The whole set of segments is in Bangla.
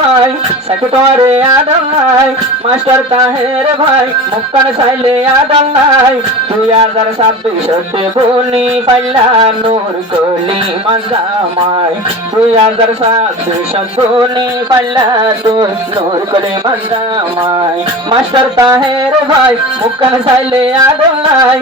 ভাই সেক্রেটারি আদল নাই মাস্টার তাহের ভাই মুক্তার চাইলে আদল নাই 2026 বনি পাইলা নূর কলি মাজামাই 2026 বনি পাইলা তুই নূর কলি মাজামাই মাস্টার তাহের ভাই মুক্তার চাইলে আদল নাই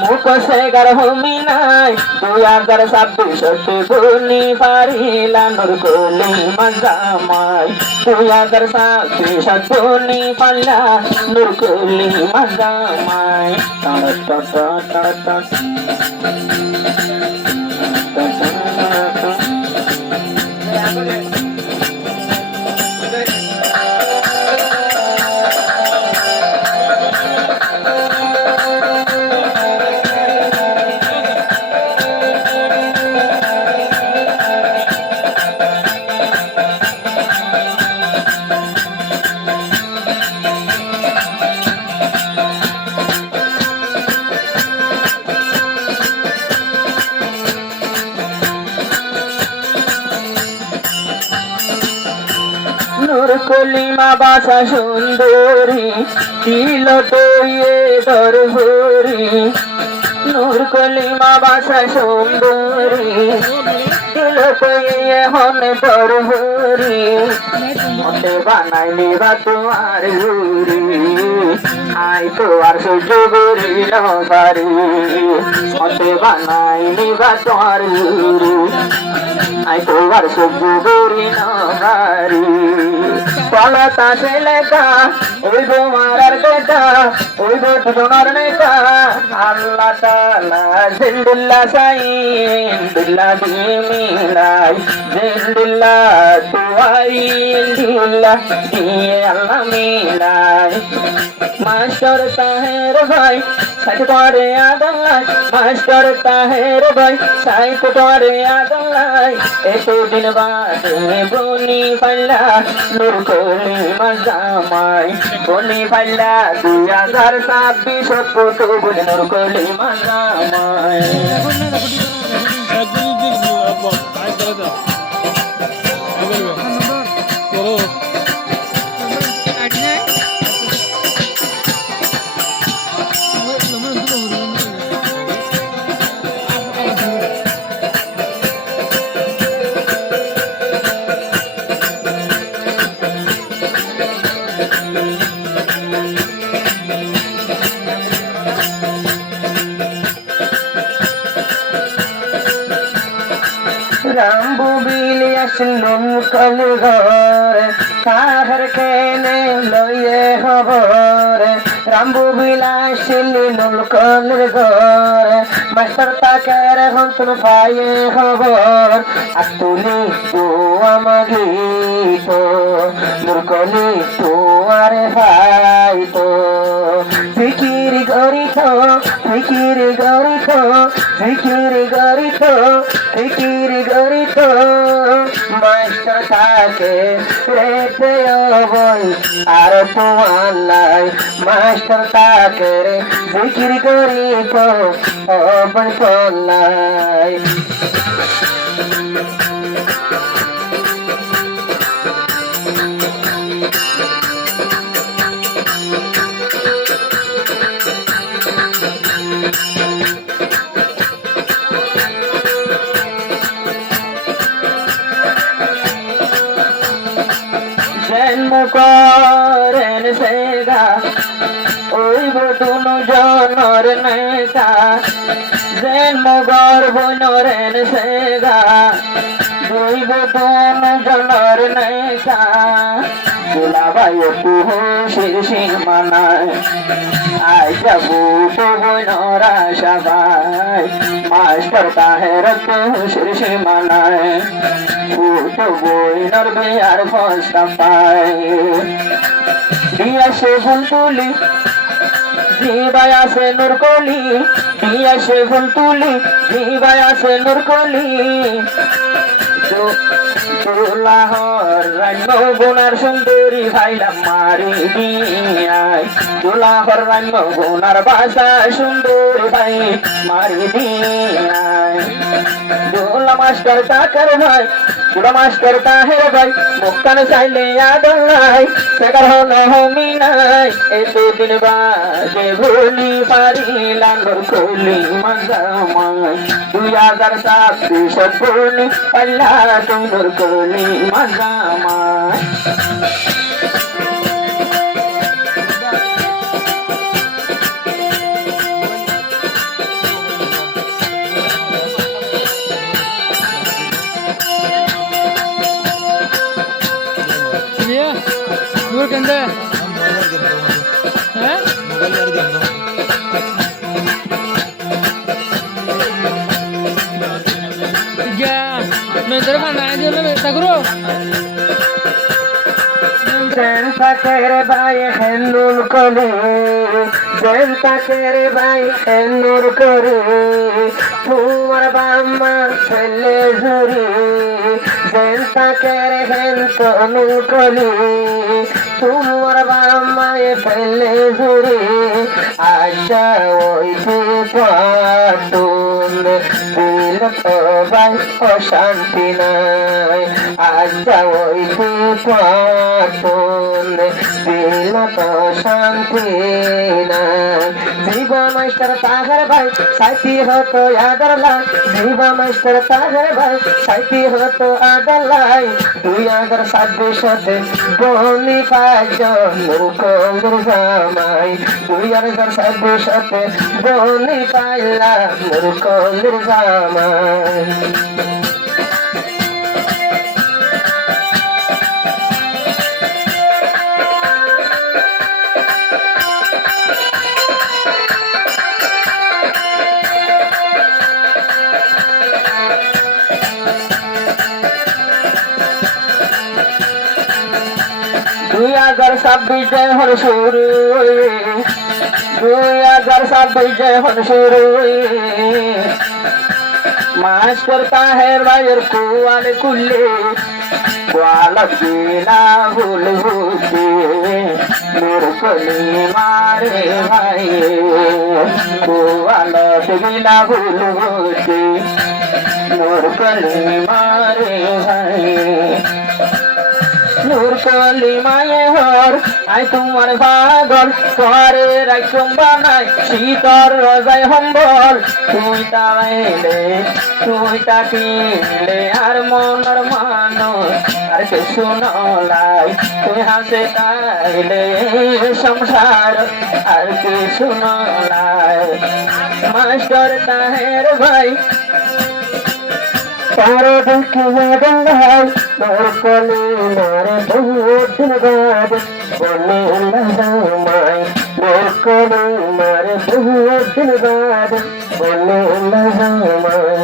মুখে গরহমি নাই 2026 বনি পারিলা নূর কলি মাজামাই 2026 বনি পাইলা নূর কলি মাজামাই নূর কলিমা বাসা সুন্দরী দিল টইয়ে দরহরি নূর কলিমা বাসা সুন্দরী দিল টইয়ে হনে দরহরি মতে বানাইলি বা তোমার গুরি আই তো আর সহ্য করি পারি মতে বানাইলি বা তোমার গুরি আই তো আর সহ্য করি পারি পলতা সে লেখা ওই তোমার বেটা ওই দুজনের নেতা আল্লাহ তাআলা জিল্লা সাইন বিল্লাহ মিলাই জিল্লা তুয়াই দিল্লাহ দিয়ে আল্লাহ মিলাই মাস্টার তাহের ভাই সেক্রেটারি আদল নাই মাস্টার তাহের ভাই সেক্রেটারি আদল নাই এতদিন বাদে বনি পাইলা নূর কলি মাজামাই বনি পাইলা 2026 বলি নূর কলি মাজামাই রাম্বু বিলি আসলুম কল ঘর তাহার কেনে লইয়ে খবর রাম্বু বিলাসিলি নুল কল ঘর মাস্টার তাকের হন্তন পায়ে খবর আতুলি তো আমাগি তো মুরকলি তো আরে ভাই তো ফিকির গরি তো ফিকির গরি তো ফিকির গরি তো ফিকির গরি তো মাস্টার থাকে রেতে বই আর তোমার লাই মাস্টার থাকে রে ফিকির গরি তো বই পলাই জন্ম করেন সেগা ওই বটুনু জনর নেতা জন্ম গর্ভ নরেন সেগা ওই বটুনু জনর নেতা গোলাবাই কুহু শিরশির মানায় আই যাবো তো বইনরা সবাই মাস্টার তাহের কুহু শিরশির মানায় তো বইনর বিয়ার ফস্তা পায় দিয়া সে ফুল তুলি জীবায়া সে নূর কলি দিয়া সে ফুল তুলি জীবায়া সে নূর কলি চুলাহর রান্য গুনার সুন্দরী ভাইলাম মারি দিয়াই চুলাহর রান্য গুনার বাসা সুন্দরী ভাই মারি দিয়াই চুলা মাস্টার তাকার ভাই চুলা মাস্টার তাহের ভাই মুক্তান চাইলে আদর নাই সেকার হলো হমি নাই এতদিন বাদে ভুলি পারিলাম কলি মাজামাই 2026 ভুলি পাল্লা তোর কলি মাজামাই Iya, gue ganda. Hah? Ya, nonton mana aja lo, tak guru. Tere भाई है नूर करे जनता तेरे भाई है नूर करे तुम्हार बाम्मा चले जुरी जनता तेरे है तो नूर करे तुम्हार बाम्मा ये पहले जुरी आशा वही पाटुन दिल तो भाई अशांति নাই आशा वही पाटुन দিল তো শান্তি নাই জীবা মাস্টার তাহার ভাই সাইতি হতো আদর লাই জীবা মাস্টার তাহার ভাই সাইতি হতো আদর লাই 2026 বনি পাঁচজন মুরকমের জামাই 2026 বনি পাইলা মুরকমের জামাই দুই হাজার 26 হল শুরু 2026 হল শুরু মাস্টার তাহের ভাইয়ের কুয়ালে কুল্লে কুয়ালা দিলা ভুল বুঝে মোর কলি মারে ভাই কুয়ালা দিলা ভুল বুঝে মোর কলি মারে ভাই নূর কলি মায়ে হর আই তোমার পাগল করে রাখুম বানাই শীতর রজায় হম্বল তুই তাইলে তুই তাকিলে আর মনের মানুষ আর কে শুনলাই তুই হাসে তাইলে সংসার আর কে শুনলাই মাস্টার তাহের ভাই তারে দেখিয়া গঙ্গাই মোর কলি মারে বহুত দিন বাদ বলে লাজামাই মোর কলি মারে বহুত দিন বাদ বলে লাজামাই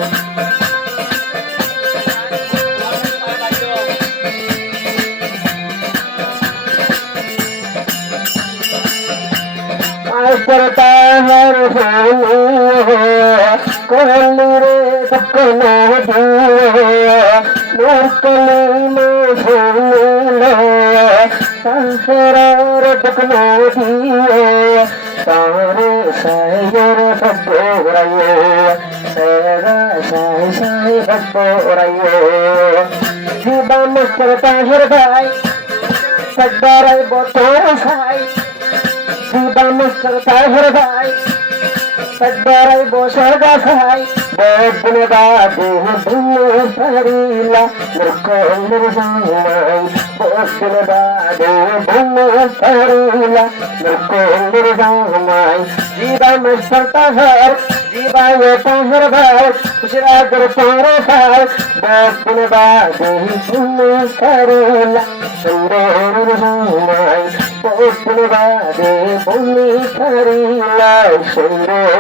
মাস্টার তাহার কলি রে দুঃখনা দিয়ে নূর কলি মে সংসারের দুঃখনা দিয়ে তারে সাইয়ের বড়াইয়ে সেরা সাই সাই বড়াইয়ে জীবন মাস্টার তাহার ভাই সদারাই বতর সাই জীবন মাস্টার তাহার ভাই সদারাই বসর গাছাই বদল বাদে ভুলে পারিলা মুরকমের জামাই বদল বাদে ভুলে পারিলা মুরকমের জামাই জীবা মাস্টার তাহার জীবা তাহার ভাই খুশরাগর পারে ভাই বদল বাদে ভুলে পারিলা সুন্দর জামাই বদল বাদে ভুলে পারিলা সুন্দর